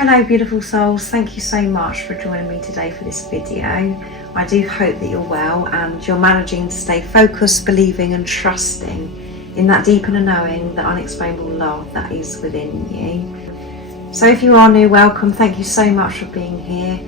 Hello beautiful souls, thank you so much for joining me today for this video. I do hope that you're well and you're managing to stay focused, believing and trusting in that deep inner knowing, that unexplainable love that is within you. So if you are new, welcome, thank you so much for being here.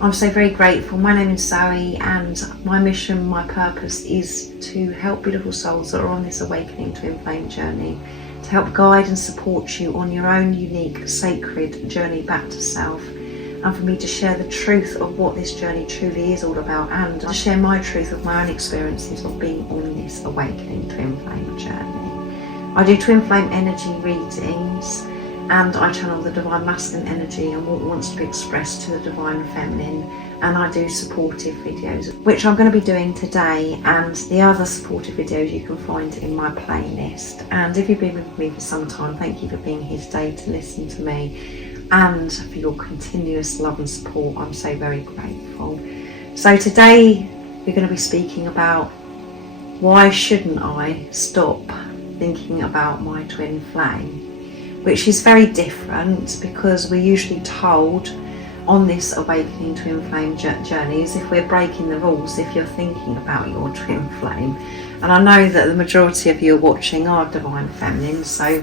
I'm so very grateful. My name is Zoe and my mission, my purpose is to help beautiful souls that are on this awakening twin flame journey, to help guide and support you on your own unique, sacred journey back to self, and for me to share the truth of what this journey truly is all about, and to share my truth of my own experiences of being on this awakening twin flame journey. I do twin flame energy readings, and I channel the divine masculine energy and what wants to be expressed to the divine feminine, and I do supportive videos, which I'm going to be doing today, and the other supportive videos you can find in my playlist. And if you've been with me for some time, thank you for being here today to listen to me and for your continuous love and support. I'm so very grateful. So today we're going to be speaking about why shouldn't I stop thinking about my twin flame, which is very different because we're usually told on this awakening twin flame journey is if we're breaking the rules if you're thinking about your twin flame. And I know that the majority of you are watching are divine feminine, so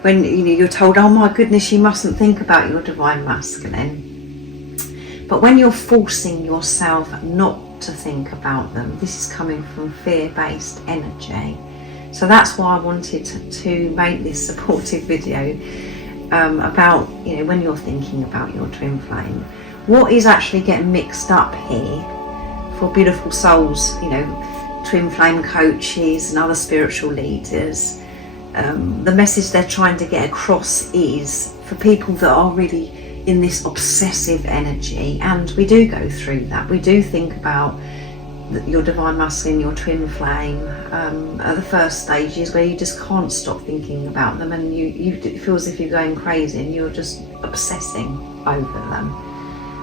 when you're told, oh my goodness, you mustn't think about your divine masculine, but when you're forcing yourself not to think about them, this is coming from fear-based energy. So that's why I wanted to make this supportive video about, when you're thinking about your twin flame, what is actually getting mixed up here for beautiful souls, twin flame coaches and other spiritual leaders. The message they're trying to get across is for people that are really in this obsessive energy, and we do go through that. We do think about your divine masculine, your twin flame, at the first stages where you just can't stop thinking about them, and it feels as if you're going crazy and you're just obsessing over them.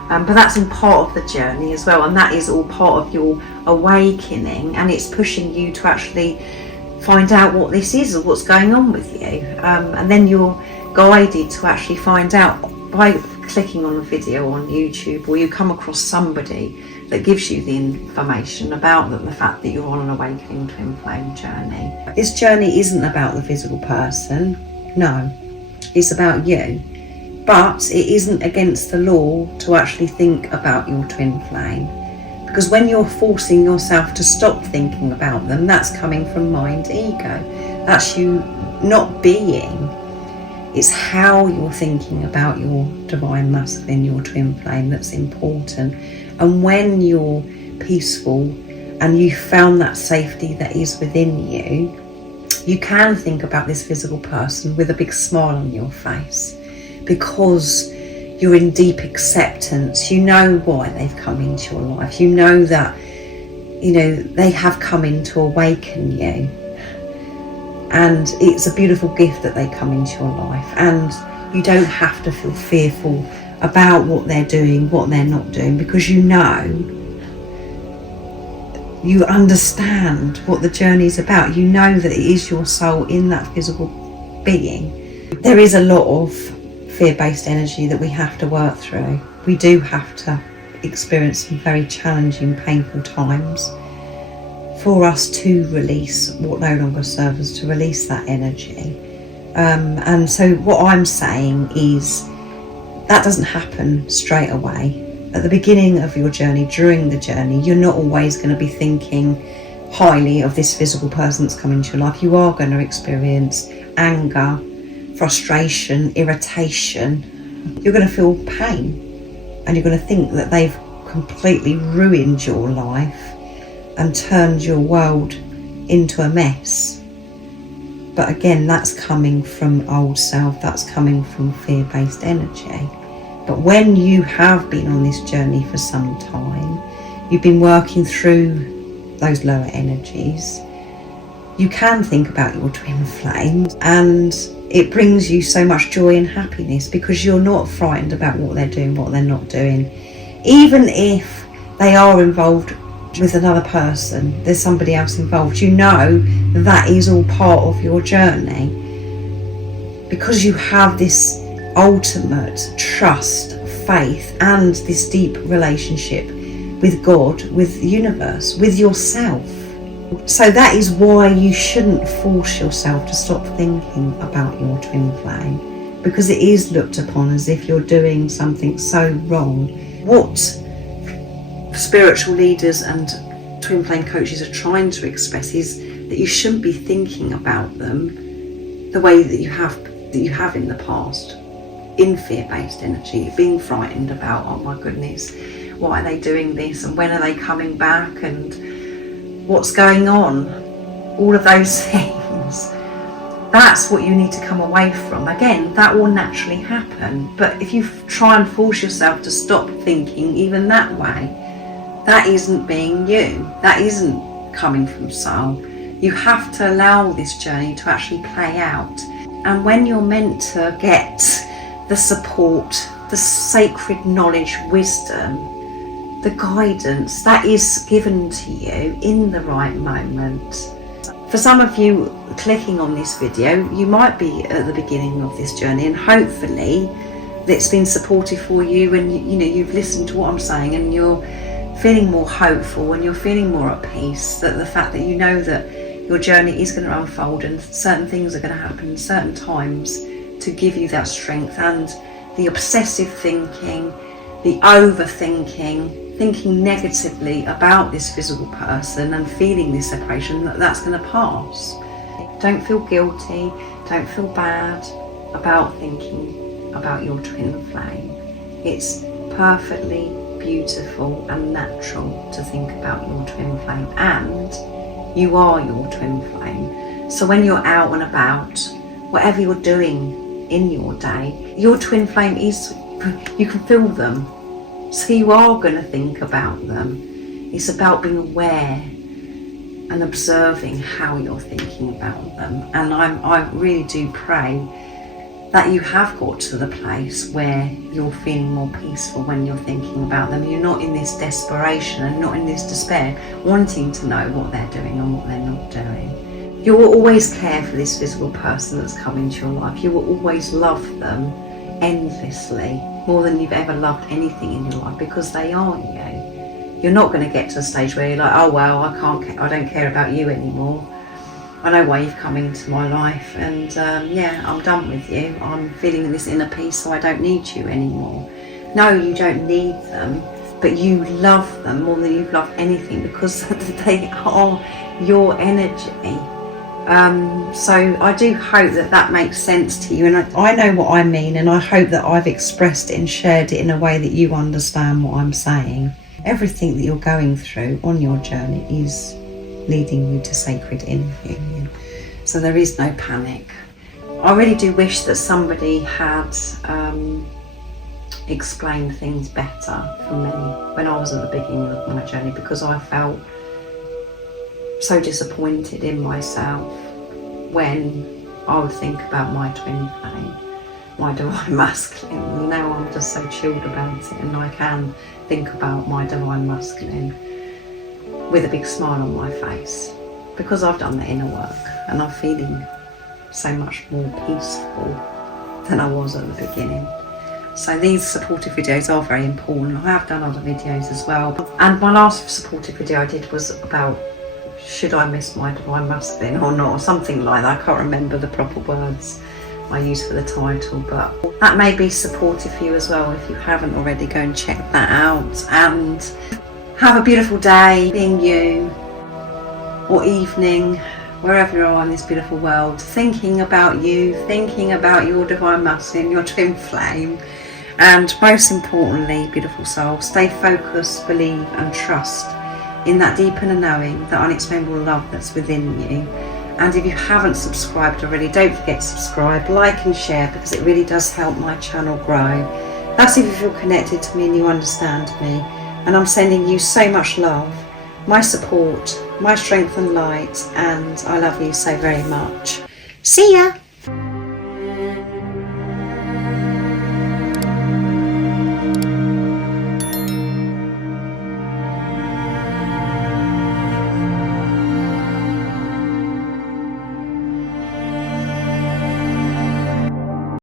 But that's in part of the journey as well, and that is all part of your awakening, and it's pushing you to actually find out what this is or what's going on with you, and then you're guided to actually find out by clicking on a video on YouTube, or you come across somebody that gives you the information about the fact that you're on an awakening twin flame journey. This journey isn't about the physical person, no, it's about you. But it isn't against the law to actually think about your twin flame, because when you're forcing yourself to stop thinking about them, that's coming from mind, ego. That's you not being. It's how you're thinking about your divine masculine, your twin flame, that's important. And when you're peaceful and you found that safety that is within you, you can think about this physical person with a big smile on your face, because you're in deep acceptance. You know why they've come into your life. You know that, they have come in to awaken you. And it's a beautiful gift that they come into your life. And you don't have to feel fearful about what they're doing, what they're not doing, because you understand what the journey is about. You know that it is your soul in that physical being. There is a lot of fear-based energy that we have to work through. We do have to experience some very challenging, painful times for us to release what no longer serves us, to release that energy. And so what I'm saying is that doesn't happen straight away. At the beginning of your journey, during the journey, you're not always going to be thinking highly of this physical person that's come into your life. You are going to experience anger, frustration, irritation. You're going to feel pain, and you're going to think that they've completely ruined your life and turned your world into a mess. But again, that's coming from old self, that's coming from fear-based energy. But when you have been on this journey for some time, you've been working through those lower energies, you can think about your twin flames, and it brings you so much joy and happiness because you're not frightened about what they're doing, what they're not doing. Even if they are involved with another person, there's somebody else involved, you know that is all part of your journey, because you have this ultimate trust, faith, and this deep relationship with God, with the universe, with yourself. So that is why you shouldn't force yourself to stop thinking about your twin flame, because it is looked upon as if you're doing something so wrong. What spiritual leaders and twin flame coaches are trying to express is that you shouldn't be thinking about them the way that you have in the past, in fear-based energy, being frightened about, oh my goodness, why are they doing this, and when are they coming back, and what's going on, all of those things. That's what you need to come away from. Again, that will naturally happen, but if you try and force yourself to stop thinking even that way, that isn't being you, that isn't coming from soul. You have to allow this journey to actually play out, and when you're meant to get the support, the sacred knowledge, wisdom, the guidance that is given to you in the right moment. For some of you clicking on this video, you might be at the beginning of this journey, and hopefully it's been supportive for you, and you've listened to what I'm saying, and you're feeling more hopeful, and you're feeling more at peace, that the fact that you know that your journey is going to unfold and certain things are going to happen certain times to give you that strength, and the obsessive thinking, the overthinking, thinking negatively about this physical person and feeling this separation, that's going to pass. Don't feel guilty, don't feel bad about thinking about your twin flame. It's perfectly beautiful and natural to think about your twin flame, and you are your twin flame. So when you're out and about, whatever you're doing in your day, your twin flame is, you can feel them. So you are going to think about them. It's about being aware and observing how you're thinking about them. And I really do pray that you have got to the place where you're feeling more peaceful when you're thinking about them. You're not in this desperation and not in this despair, wanting to know what they're doing and what they're not doing. You will always care for this physical person that's come into your life. You will always love them endlessly, more than you've ever loved anything in your life, because they are you. You're not going to get to a stage where you're like, oh well, I don't care about you anymore. I know why you've come into my life, and yeah, I'm done with you. I'm feeling this inner peace, so I don't need you anymore. No, you don't need them, but you love them more than you've loved anything, because they are your energy. So I do hope that makes sense to you, and I know what I mean, and I hope that I've expressed it and shared it in a way that you understand what I'm saying. Everything that you're going through on your journey is leading you to sacred inner union, so there is no panic. I really do wish that somebody had explained things better for me when I was at the beginning of my journey, because I felt so disappointed in myself when I would think about my twin flame, my divine masculine. Now I'm just so chilled about it, and I can think about my divine masculine with a big smile on my face, because I've done the inner work and I'm feeling so much more peaceful than I was at the beginning. So these supportive videos are very important. I have done other videos as well, and my last supportive video I did was about, should I miss my divine masculine or not, or something like that. I can't remember the proper words I used for the title, but that may be supportive for you as well. If you haven't already, go and check that out, and have a beautiful day, being you, or evening, wherever you are in this beautiful world, thinking about you, thinking about your divine masculine, your twin flame, and most importantly, beautiful soul, stay focused, believe and trust in that deep inner knowing, that unexplainable love that's within you. And if you haven't subscribed already, don't forget to subscribe, like and share, because it really does help my channel grow. That's if you feel connected to me and you understand me. And I'm sending you so much love, my support, my strength and light, and I love you so very much. See ya!